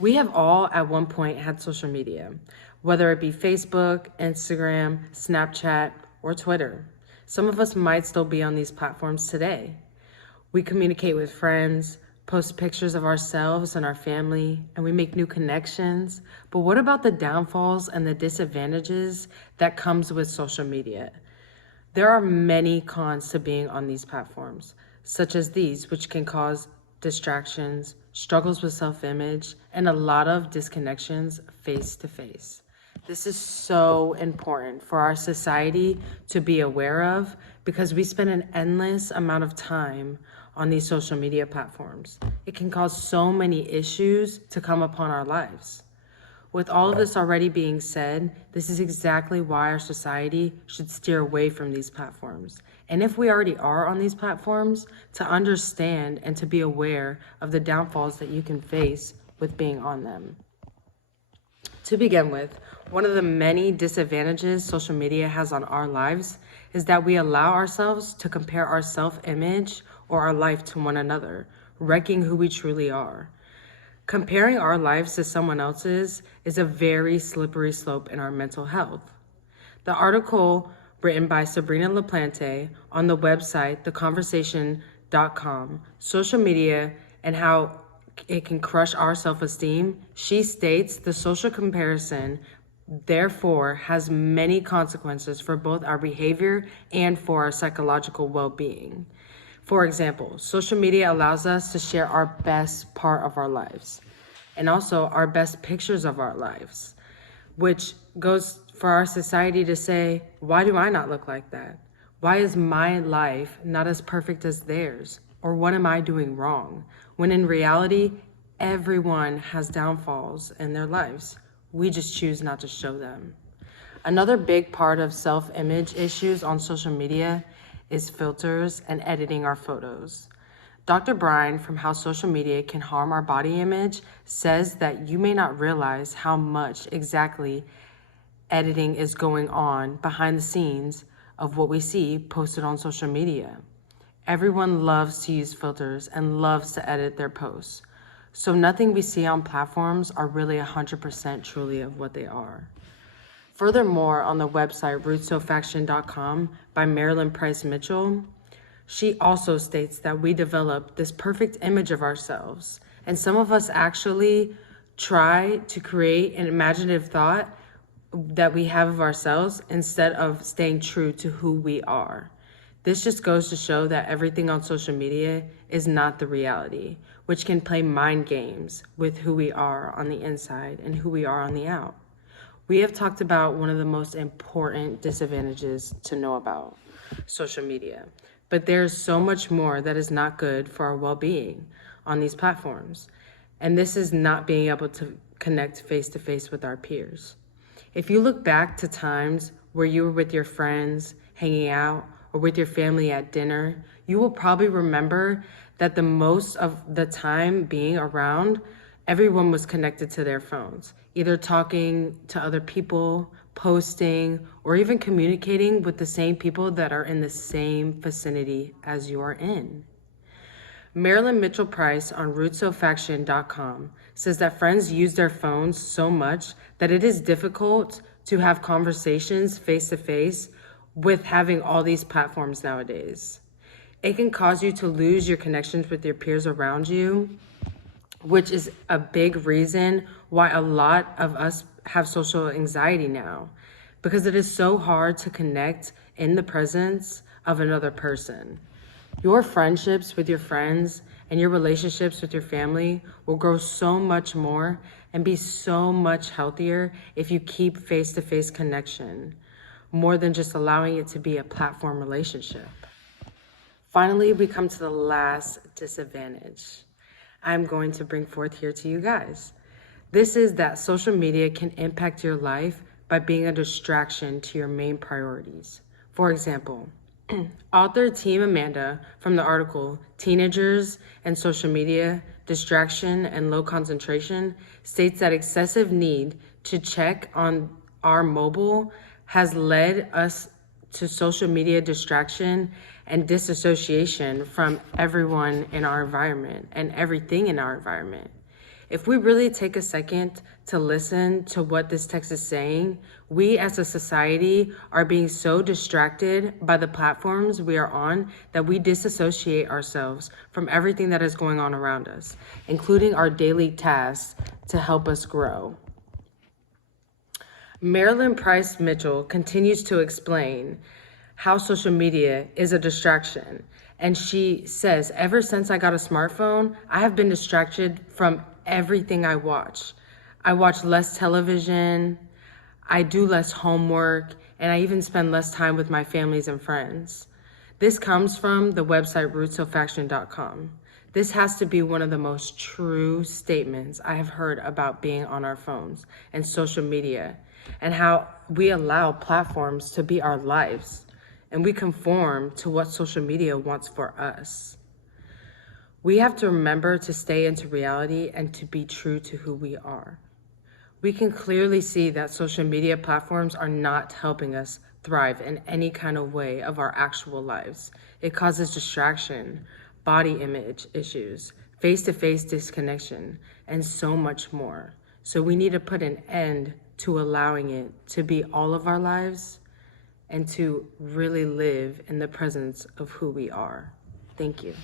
We have all at one point had social media, whether it be Facebook, Instagram, Snapchat, or Twitter. Some of us might still be on these platforms today. We communicate with friends, post pictures of ourselves and our family, and we make new connections. But what about the downfalls and the disadvantages that comes with social media? There are many cons to being on these platforms, such as these, which can cause distractions, struggles with self image, and a lot of disconnections face to face. This is so important for our society to be aware of because we spend an endless amount of time on these social media platforms. It can cause so many issues to come upon our lives. With all of this already being said, this is exactly why our society should steer away from these platforms. And if we already are on these platforms, to understand and to be aware of the downfalls that you can face with being on them. To begin with, one of the many disadvantages social media has on our lives is that we allow ourselves to compare our self-image or our life to one another, wrecking who we truly are. Comparing our lives to someone else's is a very slippery slope in our mental health. The article written by Sabrina LaPlante on the website theconversation.com, social media and how it can crush our self-esteem, she states the social comparison therefore has many consequences for both our behavior and for our psychological well-being. For example, social media allows us to share our best part of our lives and also our best pictures of our lives, which goes for our society to say, why do I not look like that? Why is my life not as perfect as theirs? Or what am I doing wrong? When in reality, everyone has downfalls in their lives. We just choose not to show them. Another big part of self-image issues on social media is filters and editing our photos. Dr. Bryan from How Social Media Can Harm Our Body Image says that you may not realize how much exactly editing is going on behind the scenes of what we see posted on social media. Everyone loves to use filters and loves to edit their posts. So nothing we see on platforms are really 100% truly of what they are. Furthermore, on the website rootsofaction.com by Marilyn Price Mitchell, she also states that we develop this perfect image of ourselves. And some of us actually try to create an imaginative thought that we have of ourselves instead of staying true to who we are. This just goes to show that everything on social media is not the reality, which can play mind games with who we are on the inside and who we are on the out. We have talked about one of the most important disadvantages to know about social media, but there's so much more that is not good for our well-being on these platforms. And this is not being able to connect face-to-face with our peers. If you look back to times where you were with your friends, hanging out, or with your family at dinner, you will probably remember that the most of the time being around, everyone was connected to their phones, either talking to other people, posting, or even communicating with the same people that are in the same vicinity as you are in. Marilyn Mitchell Price on rootsofaction.com says that friends use their phones so much that it is difficult to have conversations face to face with having all these platforms nowadays. It can cause you to lose your connections with your peers around you, which is a big reason why a lot of us have social anxiety now, because it is so hard to connect in the presence of another person. Your friendships with your friends and your relationships with your family will grow so much more and be so much healthier if you keep face-to-face connection, more than just allowing it to be a platform relationship. Finally, we come to the last disadvantage I'm going to bring forth here to you guys. This is that social media can impact your life by being a distraction to your main priorities. For example, author Team Amanda from the article Teenagers and Social Media, Distraction and Low Concentration states that excessive need to check on our mobile has led us to social media distraction and disassociation from everyone in our environment and everything in our environment. If we really take a second to listen to what this text is saying, we as a society are being so distracted by the platforms we are on that we disassociate ourselves from everything that is going on around us, including our daily tasks to help us grow. Marilyn Price Mitchell continues to explain how social media is a distraction. And she says, ever since I got a smartphone, I have been distracted from everything I watch. I watch less television, I do less homework, and I even spend less time with my families and friends. This comes from the website rootsofaction.com. This has to be one of the most true statements I have heard about being on our phones and social media, and how we allow platforms to be our lives, and we conform to what social media wants for us. We have to remember to stay into reality and to be true to who we are. We can clearly see that social media platforms are not helping us thrive in any kind of way of our actual lives. It causes distraction, body image issues, face-to-face disconnection, and so much more. So we need to put an end to allowing it to be all of our lives and to really live in the presence of who we are. Thank you.